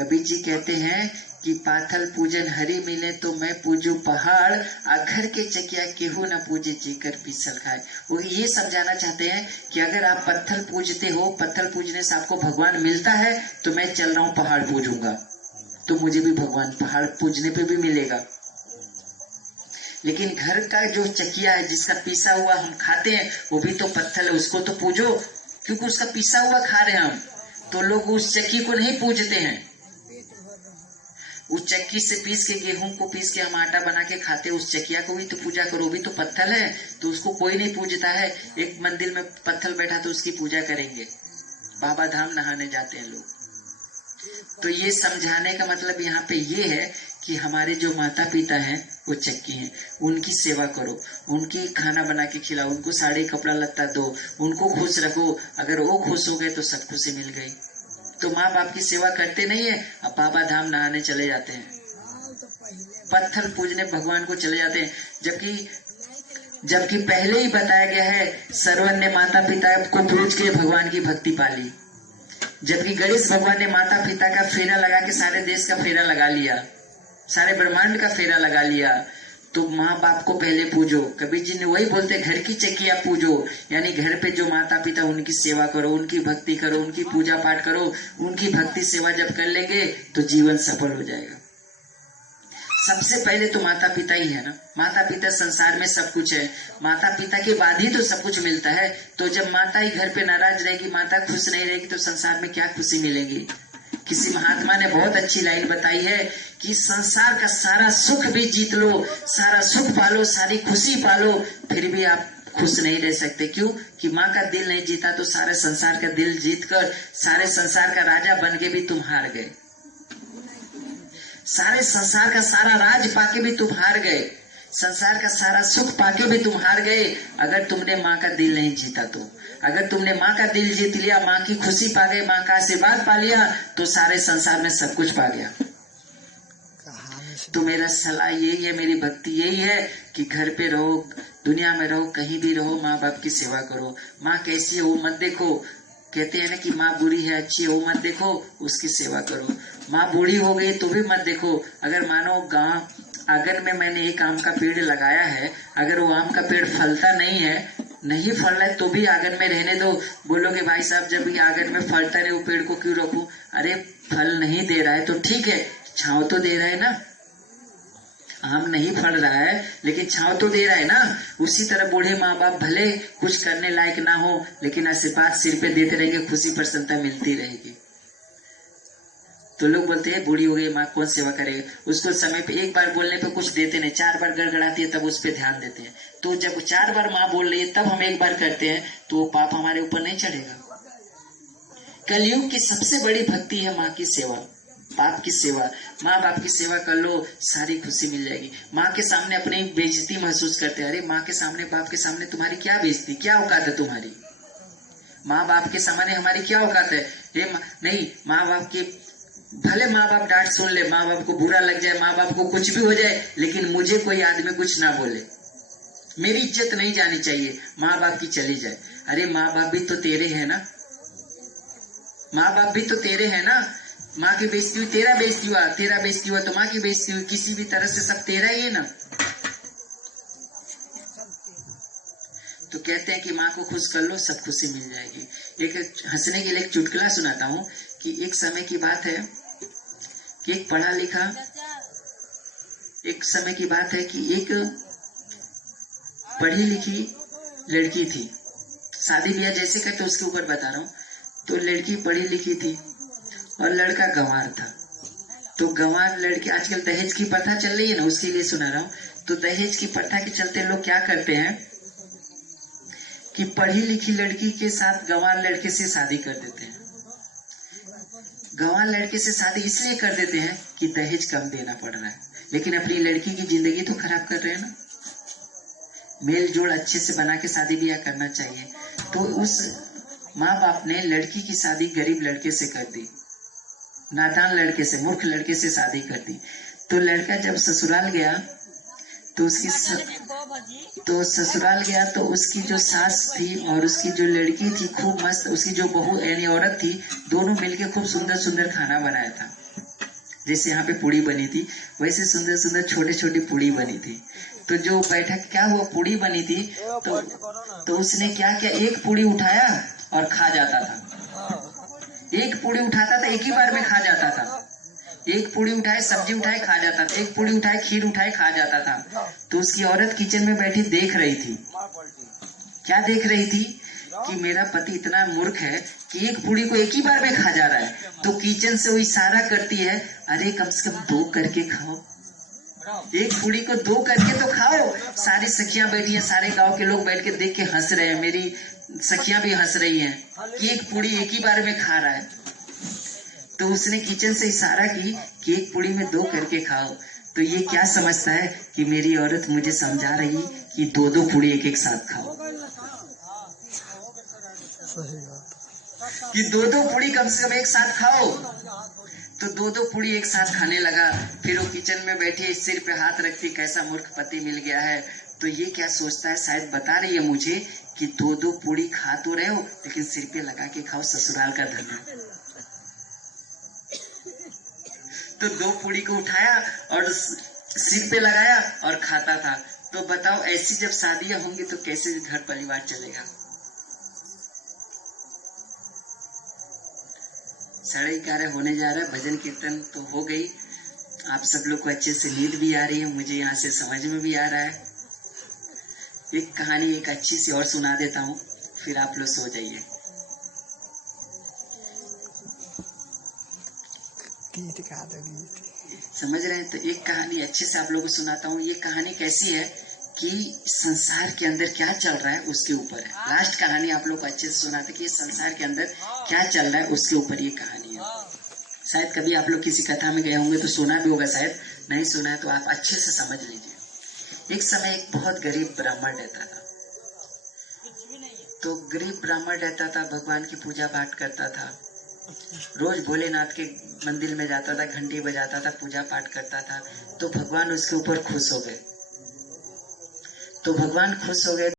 कबीर जी कहते हैं कि पाथल पूजन हरि मिले तो मैं पूजू पहाड़, आ घर के चकिया केहू न पूजे जेकर पीसल खाए। वो ये समझाना चाहते हैं कि अगर आप पत्थर पूजते हो, पत्थर पूजने से आपको भगवान मिलता है, तो मैं चल रहा हूँ पहाड़ पूजूंगा, तो मुझे भी भगवान पहाड़ पूजने पे भी मिलेगा। लेकिन घर का जो चकिया है, जिसका पीसा हुआ हम खाते हैं, वो भी तो पत्थर है, उसको तो पूजो, क्योंकि उसका पीसा हुआ खा रहे हैं हम। तो लोग उस चक्की को नहीं पूजते हैं। उस चक्की से पीस के, गेहूं को पीस के हम आटा बना के खाते, उस चकिया को भी तो पूजा करो, भी तो पत्थर है, तो उसको कोई नहीं पूजता है। एक मंदिर में पत्थर बैठा तो उसकी पूजा करेंगे। बाबा धाम नहाने जाते हैं लोग। तो ये समझाने का मतलब यहाँ पे ये है कि हमारे जो माता पिता हैं वो चक्की हैं, उनकी सेवा करो, उनकी खाना बना के खिलाओ, उनको साड़ी कपड़ा लत्ता दो, उनको खुश रखो। अगर वो खुश हो गए तो सब खुशी मिल गई। तो माँ बाप की सेवा करते नहीं है, अब बाबा धाम नहाने चले जाते हैं, पत्थर पूजने भगवान को चले जाते हैं। जबकि पहले ही बताया गया है, सरवन ने माता पिता को पूज के भगवान की भक्ति पाली। जबकि गणेश भगवान ने माता पिता का फेरा लगा के सारे देश का फेरा लगा लिया, सारे ब्रह्मांड का फेरा लगा लिया। तो माँ बाप को पहले पूजो। कबीर जी ने वही बोलते, घर की चकिया पूजो, यानी घर पे जो माता पिता, उनकी सेवा करो, उनकी भक्ति करो, उनकी पूजा पाठ करो। उनकी भक्ति सेवा जब कर लेंगे तो जीवन सफल हो जाएगा। सबसे पहले तो माता पिता ही है ना। माता पिता संसार में सब कुछ है, माता पिता के बाद ही तो सब कुछ मिलता है। तो जब माता ही घर पे नाराज रहेगी, माता खुश नहीं रहेगी, तो संसार में क्या खुशी मिलेगी। किसी महात्मा ने बहुत अच्छी लाइन बताई है कि संसार का सारा सुख भी जीत लो, सारा सुख पालो, सारी खुशी पालो, फिर भी आप खुश नहीं रह सकते। क्यों? कि माँ का दिल नहीं जीता तो सारे संसार का दिल जीतकर सारे संसार का राजा बन के भी तुम हार गए, सारे संसार का सारा राज पाके भी तुम हार गए, संसार का सारा सुख पाके भी तुम हार गए, अगर तुमने माँ का दिल नहीं जीता तो। अगर तुमने माँ का दिल जीत लिया, माँ की खुशी पा गए, माँ का आशीर्वाद पा लिया, तो सारे संसार में सब कुछ पा गया। तो मेरा सलाह यही है, मेरी भक्ति यही है कि घर पे रहो, दुनिया में रहो, कहीं भी रहो, माँ बाप की सेवा करो। माँ कैसी है वो मत देखो। कहते हैं ना कि माँ बुरी है अच्छी है वो मत देखो, उसकी सेवा करो। माँ बूढ़ी हो गई तो भी मत देखो। अगर मानो गांव आंगन में मैंने एक आम का पेड़ लगाया है, अगर वो आम का पेड़ फलता नहीं है, नहीं फल रहा है, तो भी आंगन में रहने दो। बोलोगे भाई साहब जब ये आंगन में फलता नहीं, वो पेड़ को क्यों रखूं? अरे फल नहीं दे रहा है तो ठीक है, छांव तो दे रहा है ना। आम नहीं फल रहा है लेकिन छांव तो दे रहा है ना। उसी तरह बूढ़े माँ बाप भले कुछ करने लायक ना हो, लेकिन आशीर्वाद सिर पे देते रहेंगे, खुशी प्रसन्नता मिलती रहेगी। तो लोग बोलते हैं बूढ़ी हो गई माँ कौन सेवा करेगा, उसको समय पे एक बार बोलने पे कुछ देते नहीं, 4 बार गड़गड़ाती है तब उस पर ध्यान देते हैं। तो जब 4 बार माँ बोल रही है तब हम एक बार करते हैं, तो वो पाप हमारे ऊपर नहीं चढ़ेगा। कलयुग की सबसे बड़ी भक्ति है माँ की सेवा, बाप की सेवा। माँ बाप की सेवा कर लो, सारी खुशी मिल जाएगी। माँ के सामने अपनी बेइज्जती महसूस करते हैं, अरे माँ के सामने बाप के सामने तुम्हारी क्या बेइज्जती, क्या औकात है तुम्हारी। माँ बाप के सामने हमारी क्या औकात है। नहीं, माँ बाप के भले माँ बाप डांट सुन ले, माँ बाप को बुरा लग जाए, माँ बाप को कुछ भी हो जाए, लेकिन मुझे कोई आदमी कुछ ना बोले, मेरी इज्जत नहीं जानी चाहिए, माँ बाप की चली जाए। अरे माँ बाप भी तो तेरे हैं ना, माँ बाप भी तो तेरे हैं ना। माँ की बेइज्जती हुई तेरा बेइज्जती हुआ, तेरा बेइज्जती हुआ तो माँ की बेइज्जती हुई, किसी भी तरह से सब तेरा ही है ना। तो कहते हैं कि माँ को खुश कर लो, सब खुशी मिल जाएगी। एक हंसने के लिए एक चुटकुला सुनाता हूँ कि एक समय की बात है कि एक पढ़ा लिखा, एक समय की बात है कि एक पढ़ी लिखी लड़की थी, शादी ब्याह जैसे करते उसके ऊपर बता रहा हूँ। तो लड़की पढ़ी लिखी थी और लड़का गंवार था। तो गंवार लड़के, आजकल दहेज की प्रथा चल रही है ना, उसके लिए सुना रहा हूँ। तो दहेज की प्रथा के चलते लोग क्या करते हैं कि पढ़ी लिखी लड़की के साथ गंवार लड़के से शादी कर देते हैं। गंवार लड़के से शादी इसलिए कर देते हैं कि दहेज कम देना पड़ रहा है, लेकिन अपनी लड़की की जिंदगी तो खराब कर रहे हैं ना। मेल जोड़ अच्छे से बना के शादी ब्याह करना चाहिए। तो उस माँ बाप ने लड़की की शादी गरीब लड़के से कर दी, नादान लड़के से, मूर्ख लड़के से शादी कर दी। तो लड़का जब ससुराल गया तो ससुराल गया तो उसकी जो सास थी और उसकी जो लड़की थी खूब मस्त, उसकी जो बहू यानी औरत थी, दोनों मिलके खूब सुंदर सुंदर खाना बनाया था। जैसे यहाँ पे पूड़ी बनी थी वैसे सुंदर सुंदर छोटे छोटी पूड़ी बनी थी। तो जो बैठा क्या हुआ, पूड़ी बनी थी तो उसने क्या किया, एक पूड़ी उठाया और खा जाता था। एक पूड़ी उठाता था, एक ही बार में खा जाता था। एक पूड़ी उठाए, सब्जी उठाए, खा जाता था। एक पूड़ी उठाए, खीर उठाए, खा जाता था। तो उसकी औरत किचन में बैठी देख रही थी। क्या देख रही थी कि मेरा पति इतना मूर्ख है कि एक पूड़ी को एक ही बार में खा जा रहा है। तो किचन से वो इशारा करती है, अरे कम से कम 2 करके खाओ, एक पूड़ी को 2 करके तो खाओ। सारी सखियां बैठी हैं, सारे गांव के लोग बैठ के देख के हंस रहे हैं, मेरी सखियां भी हंस रही हैं कि एक पूड़ी एक ही बार में खा रहा है। तो उसने किचन से इशारा की कि एक पूड़ी में 2 करके खाओ। तो ये क्या समझता है कि मेरी औरत मुझे समझा रही कि 2-2 पूड़ी एक एक साथ खाओ, कि 2-2 पूड़ी कम से कम एक साथ खाओ। तो 2-2 पूड़ी एक साथ खाने लगा। फिर वो किचन में बैठी, सिर पे हाथ रखती, कैसा मूर्ख पति मिल गया है। तो ये क्या सोचता है, शायद बता रही है मुझे कि 2-2 पूड़ी खा तो रहे हो लेकिन सिर पे लगा के खाओ, ससुराल का धन है। तो 2 पूड़ी को उठाया और सिर पे लगाया और खाता था। तो बताओ ऐसी जब शादियां होंगी तो कैसे घर परिवार चलेगा। 11:30 होने जा रहा है, भजन कीर्तन तो हो गई, आप सब लोग को अच्छे से नींद भी आ रही है, मुझे यहाँ से समझ में भी आ रहा है। एक कहानी एक अच्छी सी और सुना देता हूँ, फिर आप लोग सो जाइए। समझ रहे हैं? तो एक कहानी अच्छे से आप लोगों को सुनाता हूँ। ये कहानी कैसी है कि संसार के अंदर क्या चल रहा है उसके ऊपर है। लास्ट कहानी आप लोग को अच्छे से सुनाते कि संसार के अंदर क्या चल रहा है उसके ऊपर ये कहानी है। शायद कभी आप लोग किसी कथा में गए होंगे तो सुना भी होगा, शायद नहीं सुना है तो आप अच्छे से समझ लीजिए। एक समय एक बहुत गरीब ब्राह्मण रहता था। तो गरीब ब्राह्मण रहता था, भगवान की पूजा पाठ करता था, रोज भोलेनाथ के मंदिर में जाता था, घंटी बजाता था, पूजा पाठ करता था। तो भगवान उसके ऊपर खुश हो गए।